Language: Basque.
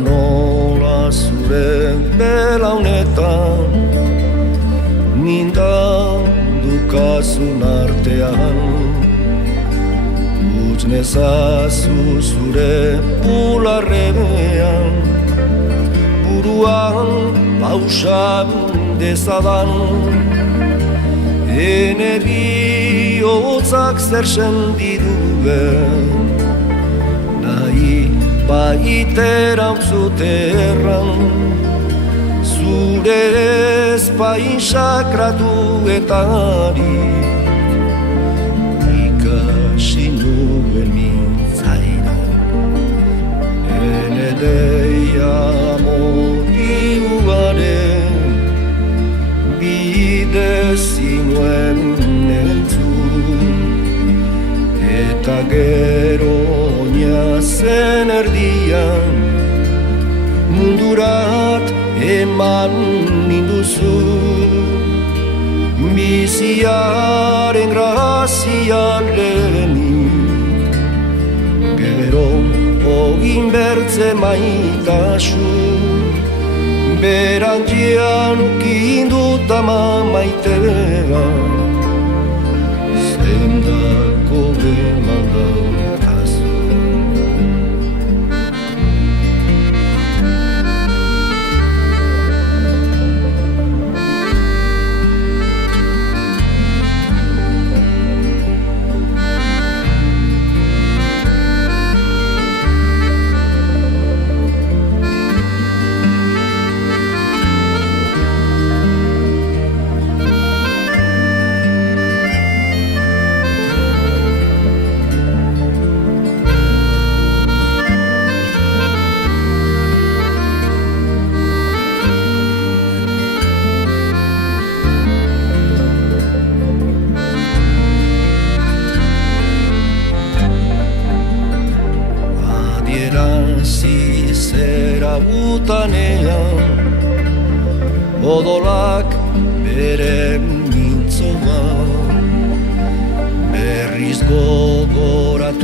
nola zure belaunetan dukazun artean utz nezazu zure bularrean buruan pausan dezadan ene bihotzak zer sendiduen nahi baiteran zuterran zure ezpain sakratuetari ikasi nuen mintzaira ene deia motiuaren bide zinuen entzun eta gero oinazen erdian mundurat eman ninduzu biziaren grazian lehenik gero ogin bertze maitasun berantzian ukinduta maitea zendako demandatazu zera butanean odolak bere mintzoa berriz gogoratu